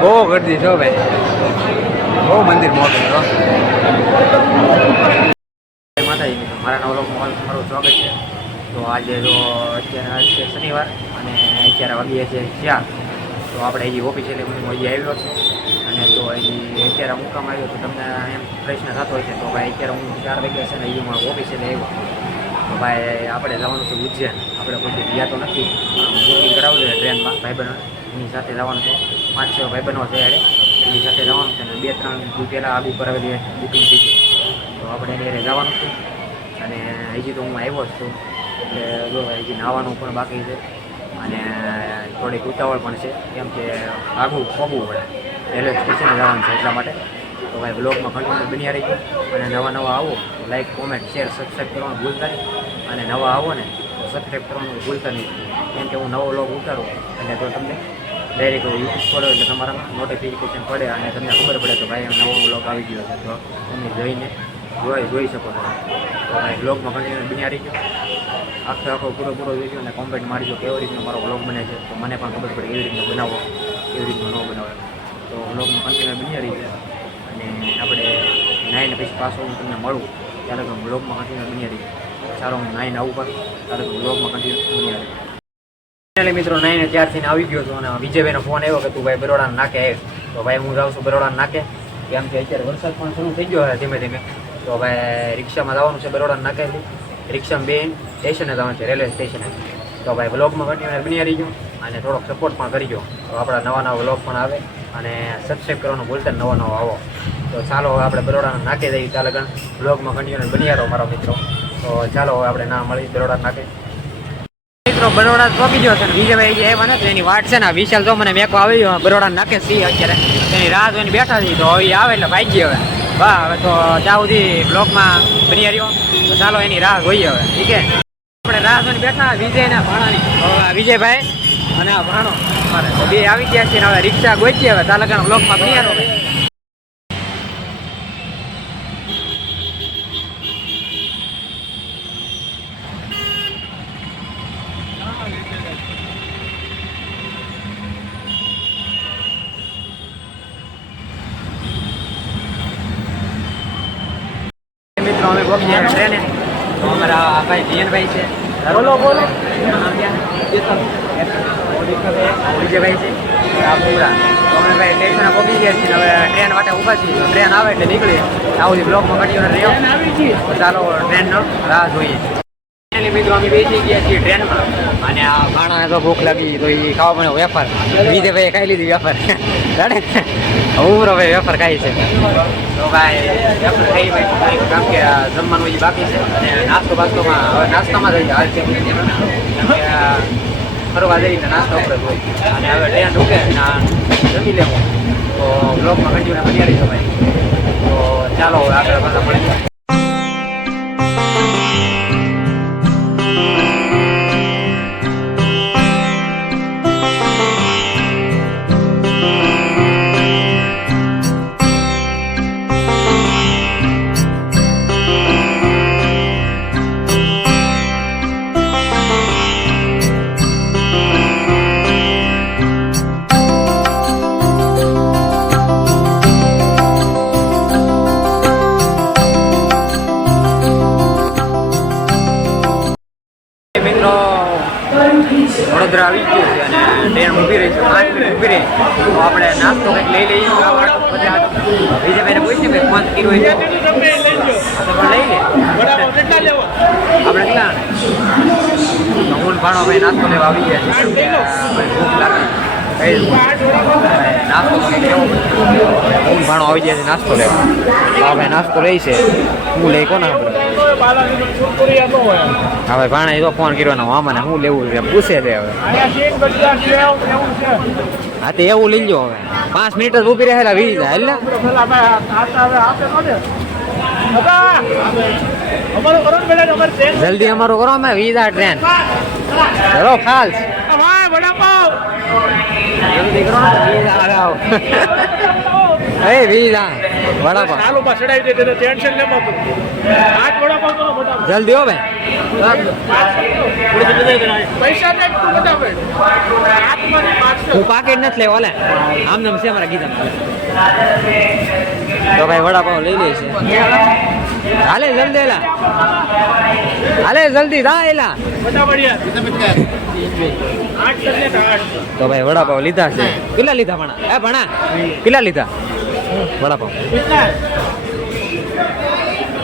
બહુ ગરદી છો ભાઈ, બહુ મંદિર મોટું છો. માતાજી મારા નવલોકમાં મારું સ્વાગત છે. તો આજે તો અત્યારે છે શનિવાર અને અત્યારે વાગીએ છે 4. તો આપણે હજી ઓફિશિયલી હું હજી આવ્યો છું અને તો હજી અત્યારે હું કામ આવ્યો તો તમને એમ પ્રશ્ન થતો હોય છે. તો ભાઈ અત્યારે હું 4 વાગ્યા છે ને હજી હું ઓફિશિયલી આવ્યો. તો ભાઈ આપણે જવાનું છે ઉજ્જૈન. આપણે કોઈ ગયા તો નથી, બુકિંગ કરાવ્યું છે ટ્રેનમાં ભાઈબંધો એની સાથે જવાનું છે. 5-6 ભાઈબંધો છે યારે એની સાથે જવાનું છે અને 2-3 દિવસ પહેલાં આગળ કરાવેલી બુકિંગ થઈ ગઈ. તો આપણે એની યારે જવાનું છે અને હજી તો હું આવ્યો જ છું એટલે જો હજી નાહવાનું પણ બાકી છે અને થોડીક ઉતાવળ પણ છે કેમ કે આગું પગવું પડે, રેલવે સ્ટેશને જવાનું છે એટલા માટે. તો ભાઈ બ્લોગમાં કન્ટિન્યુ બન્યા રહીજો અને નવા આવો તો લાઈક કોમેન્ટ શેર સબસ્ક્રાઈબ કરવાનું ભૂલતા નહીં અને નવા આવો ને તો સબસ્ક્રાઈબ કરવાનું ભૂલતા નહીં કેમ કે હું નવો બ્લોગ ઉતારું એટલે તો તમને ડાયરેક્ટ યુટ્યુબ ખોલો એટલે તમારામાં નોટિફિકેશન પડે અને તમને ખબર પડે કે ભાઈ નવો બ્લોગ આવી ગયો છે. તો તમે જોઈને જોઈ શકો છો. તો ભાઈ બ્લોગમાં કન્ટિન્યુ બન્યા રહીજો, આખો પૂરો જોઈજો અને કોમેન્ટ મારીજો કેવો રીતનો મારો બ્લોગ બને છે તો મને પણ ખબર પડે કેવી રીતનો બનાવો કેવી રીતનો ન બનાવે. તો બ્લોગમાં કન્ટિન્યુ બન્યા રહીજો અને આપણે 9 પછી પાછો હું તમને મળું ત્યારે તો બ્લોગમાં કન્ટિન્યુ બન્યા રહીજો. ચાલો હું 9 આવું પણ ત્યારે તો બ્લોગમાં કન્ટિન્યુ બન્યા રહીજો. મિત્રો 9 ને 4 થઈને આવી ગયો છું અને વિજયભાઈનો ફોન આવ્યો કે તું ભાઈ બરોડાના નાકે આવે. તો ભાઈ હું જાઉં છું બરોડાના નાકે કેમ કે અત્યારે વરસાદ પણ શરૂ થઈ ગયો છે ધીમે ધીમે. તો ભાઈ રિક્ષામાં જવાનું છે બરોડાના નાકેથી, રિક્ષામાં બેન સ્ટેશને જવાનું છે રેલવે સ્ટેશને. તો ભાઈ બ્લોગમાં કન્ટિન્યુ બની રહીજો અને થોડોક સપોર્ટ પણ કરીજો તો આપણા નવા બ્લોગ પણ આવે અને સબસ્ક્રાઈબ કરવાનું ભૂલતા નવો આવો. તો ચાલો હવે આપણે બરોડાના નાકે જઈએ ત્યાં લગન બ્લોગમાં કન્ટિન્યુ બની રહો મારા મિત્રો. તો ચાલો હવે આપણે ના મળી બરોડા નાકે. મિત્રો બરોડા પહોંચી ગયો છે ને વિજયભાઈ જે આવ્યા નથી એની વાટ છે ને વિશાલ તો મને મેકો આવી ગયો બરોડા નાકે સી અત્યારે એની રાહ જોઈને બેઠા હતી. તો એ આવે એટલે ભાગી હવે વાહ હવે તો ત્યાં સુધી બ્લોગમાં બની રહ્યો. તો ચાલો એની રાહ જોઈએ હવે ઠીક છે. આપણે રાહ જોઈને બેઠા વિજયના ભાણાની વિજયભાઈ અને આ ભાણો મારે તો બે આવી ગયા છે ને હવે રિક્ષા ગોચી હવે ત્યાં લગન બ્લોગમાં બની રહ્યો. મિત્રો અમે પહોંચી ગયા ટ્રેને. તો અમારા ભાઈ જીયનભાઈ છે, બોલો વિજયભાઈ છે આ પૂરા. તો અમે ભાઈ સ્ટેશને પહોંચી ગયા છીએ હવે ટ્રેન માટે ઊભા છીએ. ટ્રેન આવે એટલે નીકળીએ આવું બ્લોકમાં કન્ટિન્યુ રહ્યો. તો ચાલો ટ્રેનનો રાહ જોઈએ. મિત્રો અમે બેસી ગયા છીએ ટ્રેનમાં અને આ માણસને તો ભૂખ લાગી તો એ ખાવા મને વેફર વિજયભાઈએ ખાઈ લીધી વેફર જાણે ઉમરો ભાઈ વેફર ખાઈ છે. તો ભાઈ વેફર ખાઈ ભાઈ કેમ કે જમવાનું હજી બાકી છે અને નાસ્તોમાં હવે નાસ્તામાં જ હાલ છે ફરવા જઈને નાસ્તો ઉપર જ હોય અને હવે ટ્રેન રૂકે જમી લેવું. તો બ્લોગમાં કન્ટિન્યુ બની રહીશું ભાઈ. તો ચાલો હવે આગળ પાછા મળીએ. વડોદરા આવી ગયું છે અને ટ્રેન ઊભી રહી છે 5 મિનિટ ઊભી રહી. તો આપણે નાસ્તો કંઈક લઈ લઈએ. વિજયભાઈને પૂછીએ કે ફોન કર્યો હોય તો પણ લઈ લે આપણે કેટલા હું ભાણો ભાઈ નાસ્તો લેવા આવી ગયા છે ભૂખ લાગે નાસ્તો લેવો હું ભાણો આવી જાય છે નાસ્તો લેવા. તો ભાઈ નાસ્તો લઈ છે હું લઈ કોને હવે ભાણા તો ફોન કરવાનો આમાં શું લેવું છે પૂછે છે હવે. હા તો એવું લઈ લો હવે 5 મિનિટ જ ઊભી રહેલા વી જાય એટલે જલ્દી અમારું કરો અમે વીજા ટ્રેન ચલો ખાસ જલ્દી કરો એ વીજા વડાપાવ જલ્દી હો ભાઈ હું પાકેટ નથી લેવો લે આમ નામ છે અમારા ગીતા તો ભાઈ વડાપાવ લઈ લે છે હાલે જલ્દી એલા હાલે જલ્દી રા એલા તો ભાઈ વડાપાવ લીધા છે કેટલા લીધા ભણા ભણા કેટલા લીધા વડાપાવ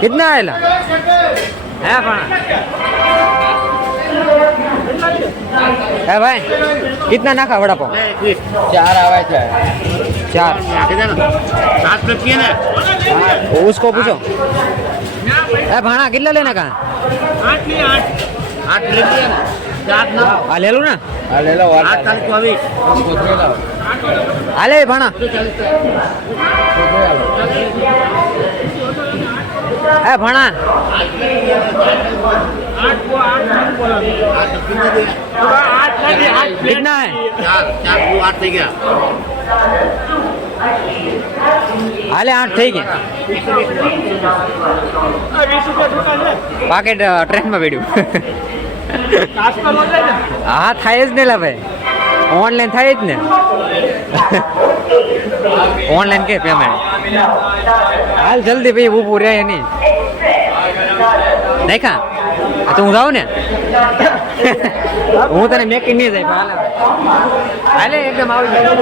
कितना आएला है भाई है भाई कितना नाखा वड़ा पाव 4 आवे છે 4 7 रुपये ना उसको पूछो है भाणा कितना लेना का 8 ले 8 रुपये ना 4 ना आ ले लो ना आ ले लो 8 तारीख को अभी उसको ले लो आ ले भाणा है भाणा 8 को 8 कितना है 4 को 8 થઈ ગયા હાલે 8 થઈ ગયા પાકેટ ટ્રેન માં પડ્યું હા થાય જ ને લા ભાઈ ઓનલાઈન થાય જ ને ઓનલાઈન કે પેમેન્ટ હાલ જલ્દી ભાઈ ઊભું રહે નહીં દેખા તો હું જાઉં ને હું તને મેકી નહીં જાય હાલે હાલે એકદમ આવી જાય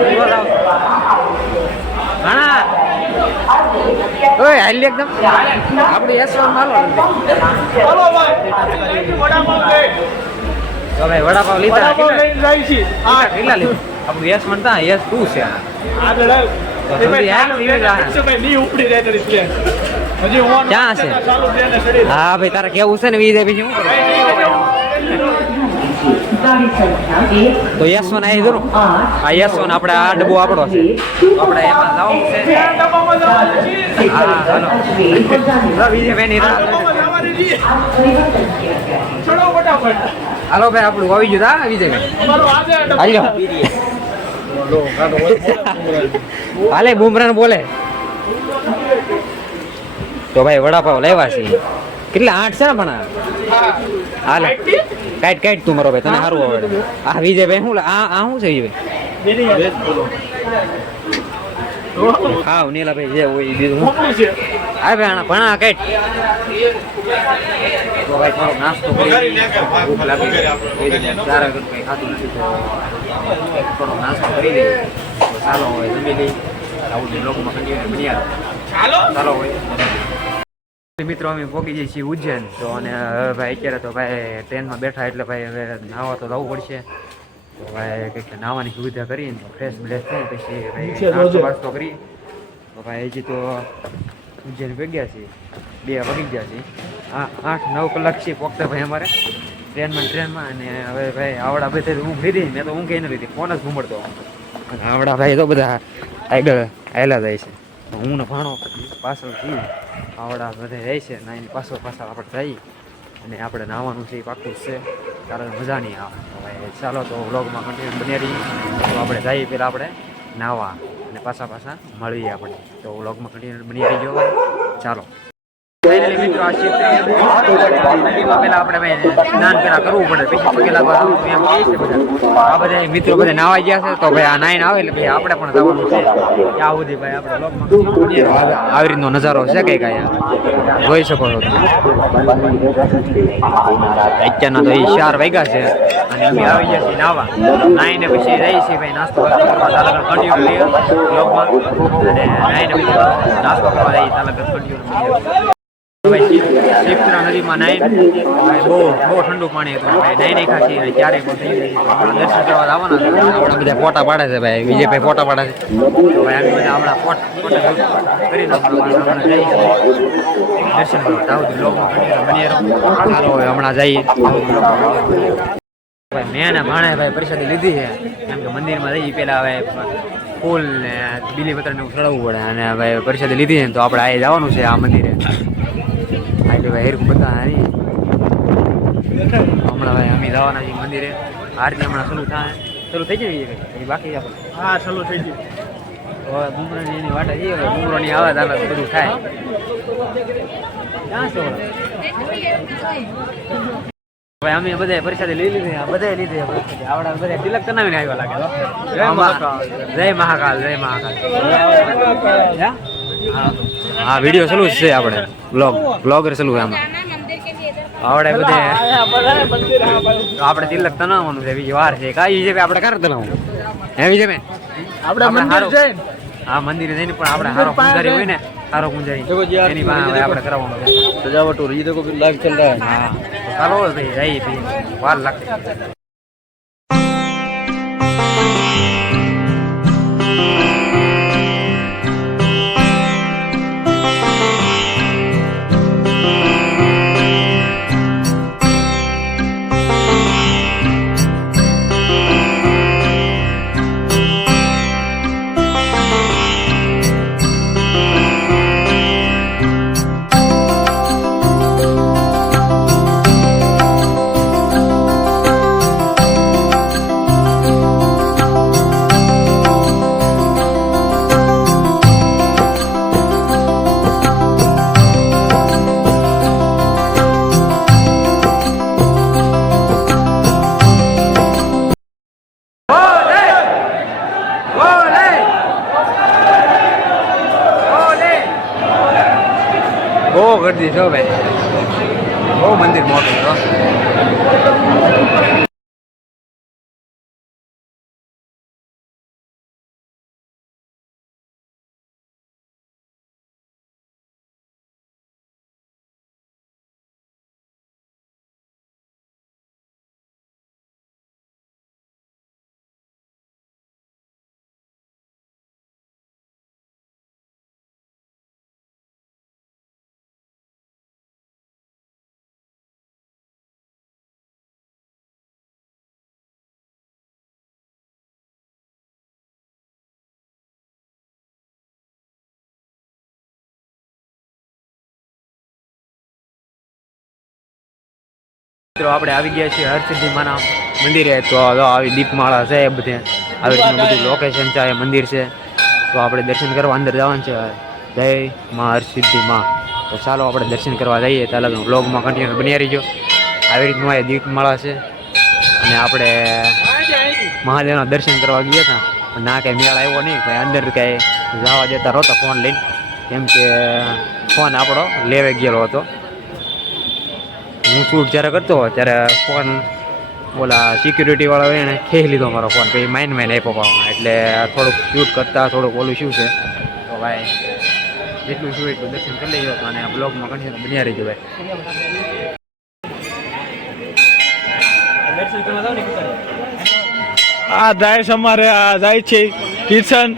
ઘણા ઓય હાલ એકદમ આપણે S1 માલો તો ભાઈ વડાપાવ લીધા કેટલા લીધા આપણું S1 તા S2 છે ક્યાં છે હા ભાઈ તારે કેવું છે ને બીજે બીજું શું તો S1 આવી જરું આ S1 આપણે આ ડબ્બો આપણો છે આપણે એમાં જવું છે હા હાલો બીજે બેની હાલો ભાઈ આપણું આવી ગયું તા બીજે હાલો હાલે બુમરાન બોલે તો ભાઈ વડાપાવ લેવા છે કેટલા 8 છે ને પણ હાલે કાઈટ કાઈટ તું મારો ભાઈ તને સારું આવડે આ વિજય ભાઈ શું આ શું છે ભાઈ ખાવ નીલા ભાઈ જે હોય બીજું હા ભાઈ ભણા કાઈટ તો ભાઈ થોડો નાસ્તો કરી ભૂખ લાગી તારા કંઈ ખાતું નથી તો થોડો નાસ્તો કરી લઈએ તો ચાલો હોય જમી લઈ આવું બ્લોગમાં કન્ટિન્યુ બન્યા ચાલો હોય મિત્રો અમે પહોંચી જઈએ છીએ ઉજ્જૈન તો અને હવે ભાઈ અત્યારે તો ભાઈ ટ્રેનમાં બેઠા એટલે ભાઈ હવે નાહવા તો જવું પડશે તો ભાઈ કંઈક નાહવાની સુવિધા કરીને ફ્રેશ બ્રેશ થઈ પછી ભાઈ નાસ્તો કરી તો ભાઈ હજી તો ઉજ્જૈન ભેગ્યા છીએ 2 વાગી ગયા છીએ 8-9 કલાક છે પહોંચતા ભાઈ અમારે ટ્રેનમાં અને હવે ભાઈ આવડા બધે ઊંઘ લીધી મેં તો ઊંઘ નથી લીધી ફોન જ ઘૂમડતો આવડા ભાઈ તો બધા આગળ આવેલા જાય છે હું ને ભાણો પાછળ થી આવડા બધા રહે છે ના એની પાછળ આપણે જઈએ અને આપણે નાહવાનું છે એ પાક્કું છે કારણ મજા નહીં આવે હવે ચાલો તો વ્લોગમાં કન્ટિન્યુ બની રહી તો આપણે જઈએ પહેલાં આપણે નાહવા અને પાછા મળીએ આપણે તો વ્લોગમાં કન્ટિન્યુ બની રહી ગયો ચાલો મિત્રો આ નદીમાં પેલા આપણે ભાઈ સ્નાન પેલા કરવું પડે પછી પગે લાગવા એમ કહે છે બધા આ બધા મિત્રો બધા નાવા ગયા છે તો ભાઈ આ નાઈને આવે એટલે ભાઈ આપણે પણ જવાનું છે ત્યાં સુધી ભાઈ આપણે બ્લોગમાં આવી રીતનો નજારો છે કંઈક અહીંયા જોઈ શકો છો અત્યારના તો એ 4 વાગ્યા છે અને અમે આવી ગયા છીએ નાવા નાઈને પછી જઈએ છીએ ભાઈ નાસ્તો કન્ટિન્યુ લઈએ બ્લોગમાં અને નાઈને પછી નાસ્તો કરવા જઈએ તાલક કન્ટિન્યુ શિપ્રા નદીમાં નાઈને બહુ ઠંડુ પાણી હતું ભાઈ નાઈ ખાસી અને ત્યારે પણ થઈ ગઈ દર્શન કરવા આવવાના આપણા બધા ફોટા પાડે છે ભાઈ વિજયભાઈ ફોટા પાડે છે તો ભાઈ અમે બધા આપણા ફોટા કરીને જઈએ દર્શન કરવા તાવું બ્લોગમાં બની ચાલો હમણાં જઈએ ભાઈ મેં ને ભાણે ભાઈ પરિષદ લીધી છે કેમ કે મંદિરમાં જઈએ પહેલાં હવે ફૂલ ને બીલી પત્રને ચડાવવું પડે અને હવે પરિષદ લીધી છે તો આપણે આ જવાનું છે આ મંદિરે હેરકું બધા હમણાં ભાઈ અમે જવાના છીએ મંદિરે આરતી હમણાં શરૂ થઈ જાય બાકી આપણે હા શરૂ થઈ ગયું હવે બુમરાની એની વાટે જઈએ બુમરોની આવાજ આવે બધું થાય ક્યાં છે ભાઈ અમે બધા પ્રસાદી લઈ લીધી, બધા લીધી પ્રસાદી. આવડા બધા તિલક કરાવીને આવ્યા લાગે. જય મહાકાલ, જય મહાકાલ. હા વિડીયો ચાલુ જ છે આપણે, બ્લોગર ચાલુ છે આમાં. આવડે બધે આપણે તિલક તનાવવાનું છે, બીજી વાર છે કાંઈ છે આપણે કર તનાવું એવી છે. આપણે મંદિર છે, હા મંદિર જઈને પણ આપણે સારો પૂજારી હોય ને, સારો પૂજારી એની પાસે આપણે કરાવવાનું છે सजावट हो रही है, देखो लाइव चल रहा है। હા ચાલો ભાઈ જઈએ વાર લાગશે. બહુ ગરદી છો ભાઈ, બહુ મંદિર મોટું છો. મિત્રો આપણે આવી ગયા છીએ હરસિદ્ધિ માના મંદિરે. તો આવી દીપમાળા છે, બધે આવી રીતનું બધું લોકેશન છે, એ મંદિર છે. તો આપણે દર્શન કરવા અંદર જવાનું છે. જય માં હરસિદ્ધિ માં. તો ચાલો આપણે દર્શન કરવા જઈએ. ત્યારે વ્લોગમાં કન્ટિન્યુ બની રહીજો. આવી રીતનું આ દીપમાળા છે અને આપણે મહાદેવના દર્શન કરવા ગયા હતા, ના કંઈ મેળ આવ્યો નહીં ભાઈ. અંદર કાંઈ જવા દેતા નહોતા ફોન લઈને, કેમ કે ફોન આપણો લેવા ગયેલો હતો. હું શૂટ જ્યારે કરતો હોય ત્યારે ફોન ઓલા સિક્યુરિટી વાળા એને ખેંચી લીધો મારો ફોન, પછી માઇન્ડ આપ્યો પાડવામાં. એટલે થોડુંક શૂટ કરતાં થોડુંક ઓલું શું છે. તો ભાઈ જેટલું શું એટલું દર્શન કરી લઈએ અને આ બ્લોગમાં કન્ટિન્યુ બન્યા રહીજો ભાઈ. દર્શન કરવા જાવ ને આ જાય છે અમારે, આ જાય છે કિશન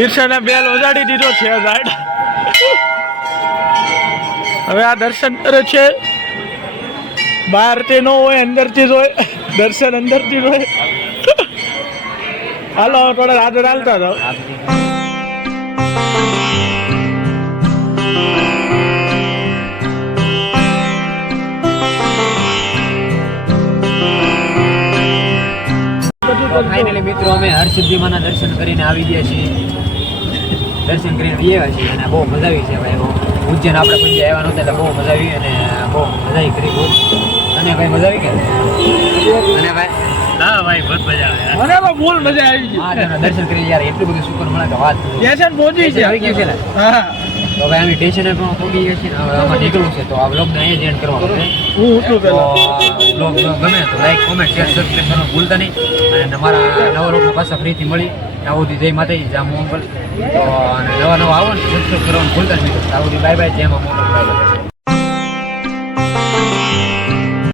ઈર્ષાને બેલ ઉજાડી દીધો છે. હવે આ દર્શન કરે છે, બહારથી ન હોય અંદરથી જ હોય. દર્શન અંદરથી જ હોય. હાલો થોડા હાજર હાલતા જાઓ. ફાઇનલી મિત્રો અમે હરસિદ્ધિમાના દર્શન કરીને આવી ગયા છીએ. દર્શન કરીને આવ્યા છીએ અને બહુ મજા આવી છે ભાઈ. ઉજ્જૈન આપણે કોઈ આવ્યા નહોતા એટલે બહુ મજા આવી અને બહુ મજા આવી કરી બહુ. અને ભાઈ મજા આવી ગયા અને ભાઈ હા ભાઈ બહુ મજા આવી. મને તો ફૂલ મજા આવી ગઈ. હા દર્શન કરી યાર એટલું બધું સુકર મળે કે વાત. સ્ટેશન પહોંચી છે, આવી ગયા છે ને. હા તો ભાઈ અમે સ્ટેશને પણ પહોંચી ગયા છીએ. હવે આમાં નીકળવું છે તો આ બ્લોગને અહીંયા જ એન્ડ કરવાનો છે. હું ઉઠું તો બ્લોગ ગમે તો લાઈક કોમેન્ટ શેર સબસ્ક્રાઈબ કરવાનું ભૂલતા નહીં. અને અમારા નવા લોકો પાછા ફ્રીથી મળી આવુંથી જય માતાજી જા મોહમ્મદ. તો નવા આવો ને સબસ્ક્રાઈબ કરવાનું ભૂલતા નહીં. આવુંથી બાય બાય જય મોહમ્મદ.